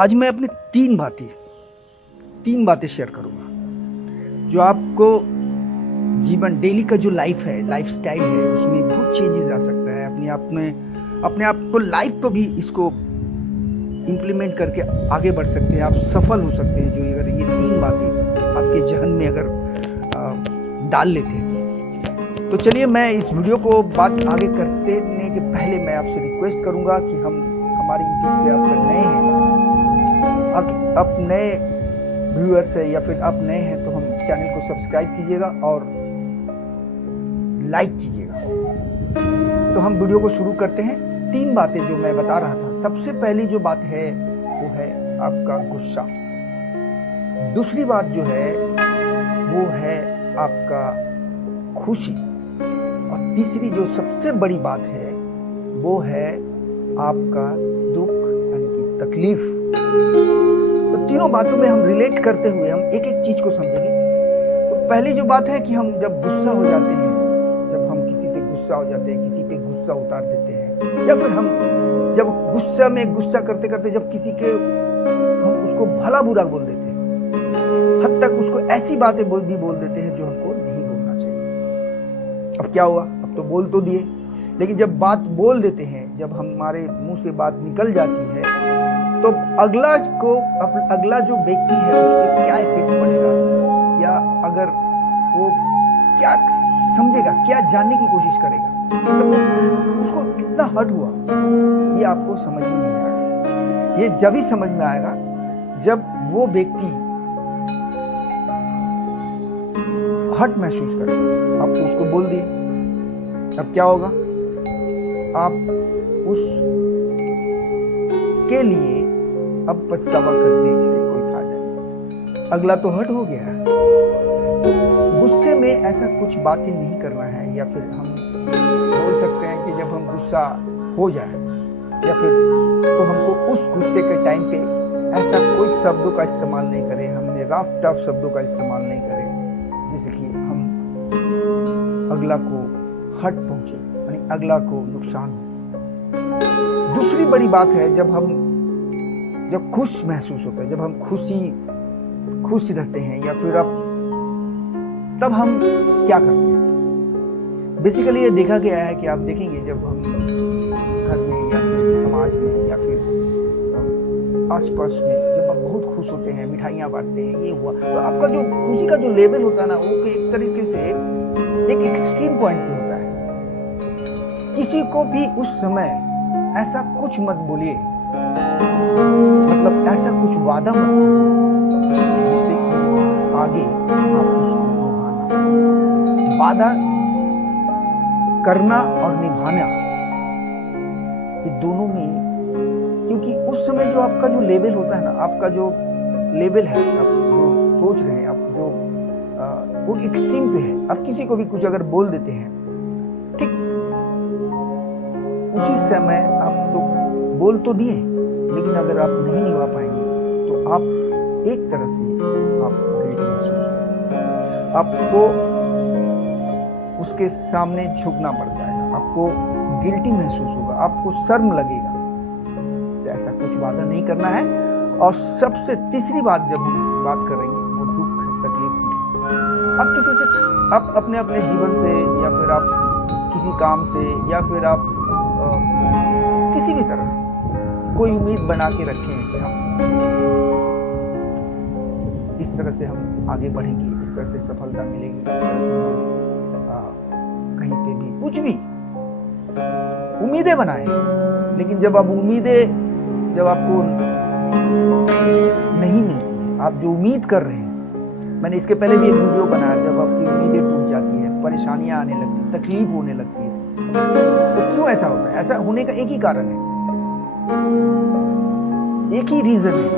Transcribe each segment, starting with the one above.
आज मैं अपनी तीन बातें शेयर करूंगा जो आपको जीवन डेली का जो लाइफ है, लाइफ स्टाइल है, उसमें बहुत चेंजेस आ सकता है। अपने आप को लाइफ को भी इसको इम्प्लीमेंट करके आगे बढ़ सकते हैं, आप सफल हो सकते हैं। जो अगर ये तीन बातें आपके जहन में अगर डाल लेते हैं तो चलिए, मैं इस वीडियो को बात आगे करने के पहले मैं आपसे रिक्वेस्ट करूंगा कि हमारे यूट्यूब पे आप नए हैं, आप नए व्यूअर्स है या फिर आप नए हैं तो हम चैनल को सब्सक्राइब कीजिएगा और लाइक कीजिएगा। तो हम वीडियो को शुरू करते हैं। तीन बातें जो मैं बता रहा था, सबसे पहली जो बात है वो है आपका गुस्सा। दूसरी बात जो है वो है आपका खुशी, और तीसरी जो सबसे बड़ी बात है वो है आपका दुख यानी कि तकलीफ। तो तीनों बातों में हम रिलेट करते हुए हम एक एक चीज को समझेंगे। तो पहली जो बात है कि हम जब गुस्सा हो जाते हैं, जब हम किसी से गुस्सा हो जाते हैं, किसी पे गुस्सा उतार देते हैं, या फिर हम जब गुस्सा करते करते जब किसी के हम उसको भला बुरा बोल देते हैं, हद तक उसको ऐसी बातें भी बोल देते हैं जो हमको नहीं बोलना चाहिए। अब क्या हुआ, अब तो बोल तो दिए, लेकिन जब बात बोल देते हैं, जब हमारे मुंह से बात निकल जाती है तो अगला जो व्यक्ति है उस पर क्या इफेक्ट पड़ेगा, या अगर वो क्या समझेगा, क्या जानने की कोशिश करेगा, मतलब उसको कितना हर्ट हुआ, ये आपको समझ में नहीं आएगा। ये जब ही समझ में आएगा जब वो व्यक्ति हर्ट महसूस करेगा। आप तो उसको बोल दिए, अब क्या होगा, आप उसके लिए अब पछतावा करने से कोई फायदा नहीं, अगला तो हर्ट हो गया है। गुस्से में ऐसा कुछ बातें नहीं करना है, या फिर हम बोल सकते हैं कि जब हम गुस्सा हो जाए या फिर तो हमको उस गुस्से के टाइम पे ऐसा कोई शब्दों का इस्तेमाल नहीं करें, हमने रफ टफ शब्दों का इस्तेमाल नहीं करें जिससे कि हम अगला को हर्ट पहुंचे, यानी अगला को नुकसान हो। दूसरी बड़ी बात है, जब खुश महसूस होता है, जब हम खुश रहते हैं, या फिर तब हम क्या करते हैं। बेसिकली ये देखा गया है कि आप देखेंगे जब हम घर में या फिर समाज में या फिर आसपास में जब आप बहुत खुश होते हैं, मिठाइयाँ बांटते हैं, ये हुआ, तो आपका जो खुशी का जो लेवल होता है ना, वो एक तरीके से एक एक्सट्रीम पॉइंट पे होता है। किसी को भी उस समय ऐसा कुछ मत बोलिए, मतलब ऐसा कुछ वादा मत कीजिए जिससे कि आगे आप उसको निभाना सकें। वादा करना और निभाना, ये दोनों में, क्योंकि उस समय जो आपका जो लेवल होता है ना, आपका जो लेवल है, आप जो सोच रहे हैं, आप जो वो एक्सट्रीम पे है। आप किसी को भी कुछ अगर बोल देते हैं, ठीक उसी समय आप तो बोल तो दिए, लेकिन अगर आप नहीं निभा पाएंगे तो आप एक तरह से आप गिल्ट महसूस करेंगे, आपको उसके सामने झुकना पड़ जाएगा, आपको गिल्टी महसूस होगा, आपको शर्म लगेगा। तो ऐसा कुछ वादा नहीं करना है। और सबसे तीसरी बात जब हम बात करेंगे वो दुख तकलीफ में, आप अपने जीवन से या फिर आप किसी काम से या फिर आप किसी भी तरह से कोई उम्मीद बना के रखे हैं कि हम इस तरह से हम आगे बढ़ेंगे, इस तरह से सफलता मिलेगी, इस तरह से हम कहीं पे भी कुछ भी उम्मीदें बनाए, लेकिन जब आपको नहीं मिलती है, आप जो उम्मीद कर रहे हैं, मैंने इसके पहले भी एक वीडियो बनाया, जब आपकी उम्मीदें टूट जाती है, परेशानियां आने लगती, तकलीफ होने लगती है, तो क्यों ऐसा होता है? ऐसा होने का एक ही कारण है, एक ही रीजन है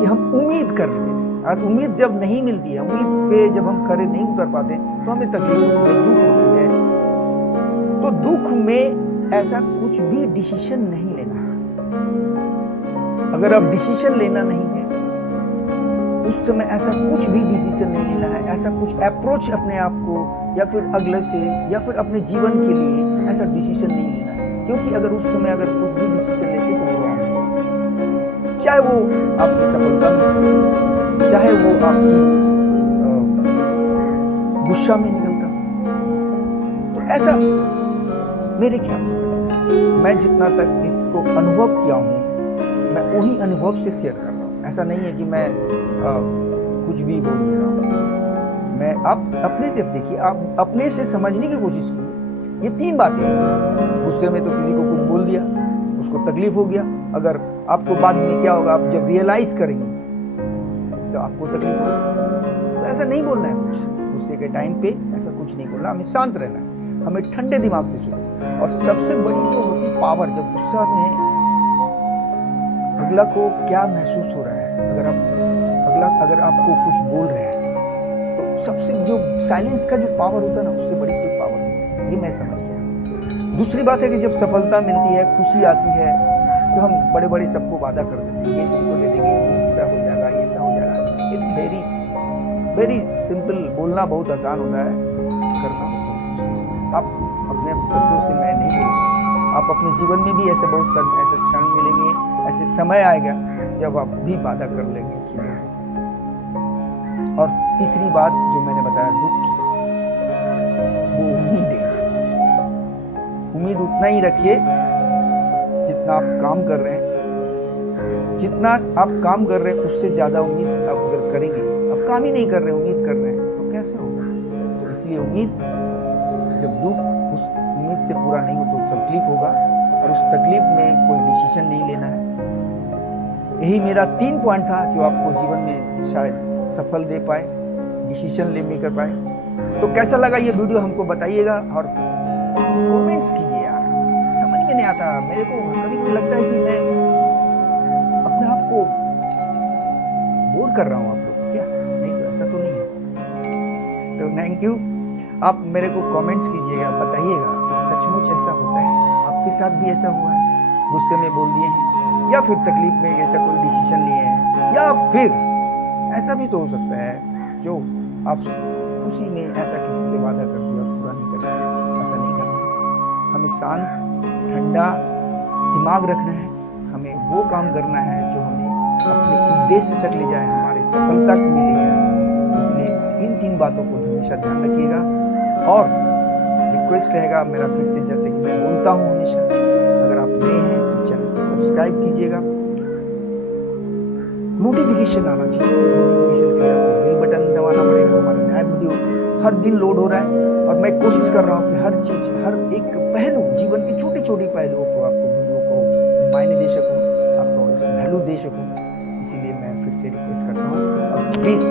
कि हम उम्मीद कर रहे थे, और उम्मीद जब नहीं मिलती है, उम्मीद पे जब हम खरे नहीं उतर पाते तो हमें तकलीफ होती है, दुख होती है। तो दुख में ऐसा कुछ भी डिसीजन नहीं लेना है। अगर आप डिसीजन लेना नहीं है उस समय, ऐसा कुछ भी डिसीजन नहीं लेना है, ऐसा कुछ अप्रोच अपने आप को या फिर अगले से या फिर अपने जीवन के लिए ऐसा डिसीजन नहीं लेना है, क्योंकि अगर उस समय अगर कुछ भी डिसीजन लेते तो चाहे वो आपकी सफलता में, चाहे वो आपकी गुस्सा में निकलता। तो ऐसा मेरे ख्याल से मैं जितना तक इसको अनुभव किया हूँ, मैं वही अनुभव से शेयर कर रहा हूँ। ऐसा नहीं है कि मैं कुछ भी बोल दे रहा हूँ। मैं आप अपने से देखिए, आप अपने से समझने की कोशिश कीजिए। ये 3 बातें हैं। गुस्से में तो किसी को कुछ बोल दिया, उसको तकलीफ हो गया। अगर आपको बाद में क्या होगा, आप जब रियलाइज करेंगे तो आपको तकलीफ होगी। तो ऐसा नहीं बोलना है कुछ गुस्से के टाइम पे, ऐसा कुछ नहीं बोलना। हमें शांत रहना है, हमें ठंडे दिमाग से सोचना। और सबसे बड़ी जो होती पावर, जब गुस्सा में अगला को क्या महसूस हो रहा है, अगर आपको कुछ बोल रहे हैं, तो सबसे जो साइलेंस का जो पावर होता है ना, उससे बड़ी कोई पावर नहीं है। ये मैं समझ गया। दूसरी बात है कि जब सफलता मिलती है, खुशी आती है, तो हम बड़े बड़े सबको वादा कर देते हैं, ये तुमको दे देंगे, ऐसा हो जाएगा, ये ऐसा हो जाएगा। It's very very simple. बोलना बहुत आसान होता है, करना बहुत। आप अपने शब्दों से मैं नहीं बोलूँगा, आप अपने जीवन में भी ऐसे बहुत ऐसे क्षण मिलेंगे, ऐसे समय आएगा जब आप भी वादा कर लेंगे कि। और तीसरी बात जो मैंने बताया, दुख की, वो उम्मीद है। उम्मीद उतना ही रखिए जितना आप काम कर रहे हैं। जितना आप काम कर रहे हैं उससे ज्यादा उम्मीद आप अगर करेंगे, आप काम ही नहीं कर रहे, उम्मीद कर रहे हैं, तो कैसे होगा। तो इसलिए उम्मीद, जब दुख उस उम्मीद से पूरा नहीं हो तो तकलीफ होगा, और उस तकलीफ में कोई डिसीजन नहीं लेना है। यही मेरा 3 पॉइंट था जो आपको जीवन में शायद सफल दे पाए, डिसीजन ले कर पाए। तो कैसा लगा ये वीडियो हमको बताइएगा, और कमेंट्स कीजिए यार। समझ में नहीं आता मेरे को, कभी कभी लगता है कि मैं अपने आप को बोर कर रहा हूँ आप लोग, क्या नहीं, तो ऐसा तो नहीं है। तो थैंक यू। आप मेरे को कमेंट्स कीजिएगा, बताइएगा सचमुच ऐसा होता है, आपके साथ भी ऐसा हुआ है, गुस्से में बोल दिए हैं, या फिर तकलीफ में ऐसा कोई डिसीजन लिए हैं, या फिर ऐसा भी तो हो सकता है जो आप खुशी में ऐसा किसी से वादा कर दिया, पूरा नहीं करना है। ऐसा नहीं करना है। हमें शांत ठंडा दिमाग रखना है, हमें वो काम करना है जो हमें अपने उद्देश्य तक ले जाए, हमारी सफलता के लिए ले जाए। इसलिए इन 3 बातों को हमेशा ध्यान रखिएगा। और रिक्वेस्ट रहेगा मेरा फिर से, जैसे कि मैं बोलता हूँ हमेशा, अगर आप नए हैं तो चैनल को सब्सक्राइब कीजिएगा, नोटिफिकेशन आना चाहिए। नोटिफिकेशन के लिए आपको बेल बटन दबाना पड़ेगा। हमारा नया वीडियो हर दिन लोड हो रहा है, और मैं कोशिश कर रहा हूँ कि हर चीज, हर एक पहलू, जीवन के छोटे छोटे पहलुओं को आपको वीडियो को मायने दे सकूँ, आपको वैल्यू दे सकूँ। इसीलिए मैं फिर से रिक्वेस्ट करता हूँ, और प्लीज